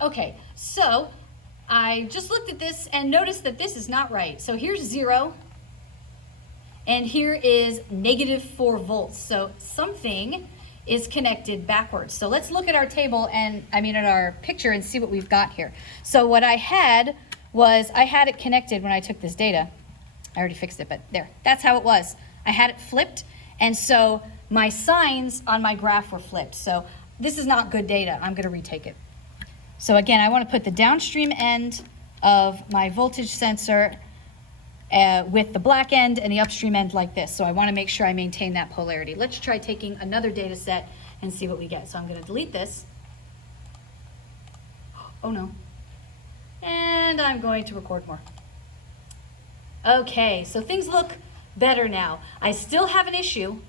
Okay, so I just looked at this and noticed that this is not right. So here's 0, and here is -4 volts. So something is connected backwards. So let's look at our table and, at our picture and see what we've got here. So what I had was, I had it connected when I took this data. I already fixed it, but there, that's how it was. I had it flipped, and so my signs on my graph were flipped. So this is not good data. I'm gonna retake it. So again, I want to put the downstream end of my voltage sensor with the black end and the upstream end like this. So I want to make sure I maintain that polarity. Let's try taking another data set and see what we get. So I'm going to delete this. Oh no. And I'm going to record more. Okay, so things look better now. I still have an issue,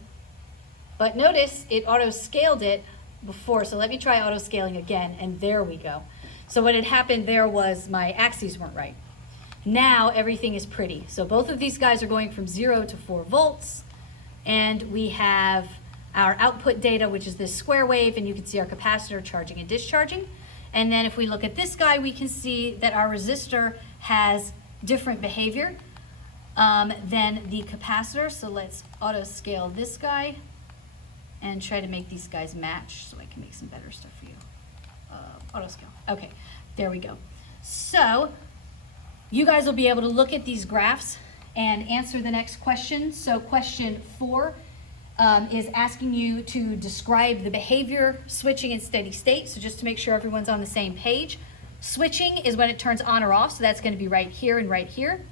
but notice it auto-scaled it before. So let me try auto-scaling again, and there we go. So what had happened there was my axes weren't right. Now everything is pretty. So both of these guys are going from 0 to 4 volts, and we have our output data, which is this square wave, and you can see our capacitor charging and discharging. And then if we look at this guy, we can see that our resistor has different behavior than the capacitor. So let's auto-scale this guy and try to make these guys match so I can make some better stuff for you. Auto scale. Okay, there we go. So you guys will be able to look at these graphs and answer the next question. So question 4 is asking you to describe the behavior, switching, and steady state. So just to make sure everyone's on the same page. Switching is when it turns on or off, so that's going to be right here and right here.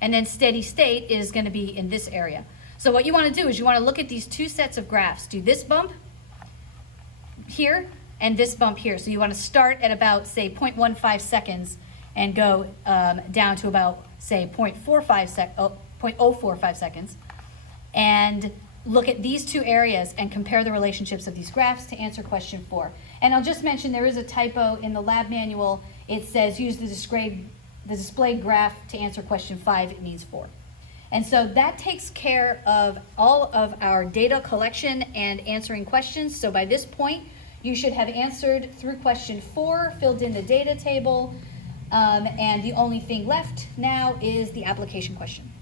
And then steady state is going to be in this area. So what you want to do is you want to look at these two sets of graphs. Do this bump here and this bump here. So you want to start at about, say, 0.15 seconds and go down to about, say, 0.045 seconds. And look at these two areas and compare the relationships of these graphs to answer question 4. And I'll just mention there is a typo in the lab manual. It says use the displayed graph to answer question 5. It means 4. And so that takes care of all of our data collection and answering questions. So by this point, you should have answered through question 4, filled in the data table, and the only thing left now is the application question.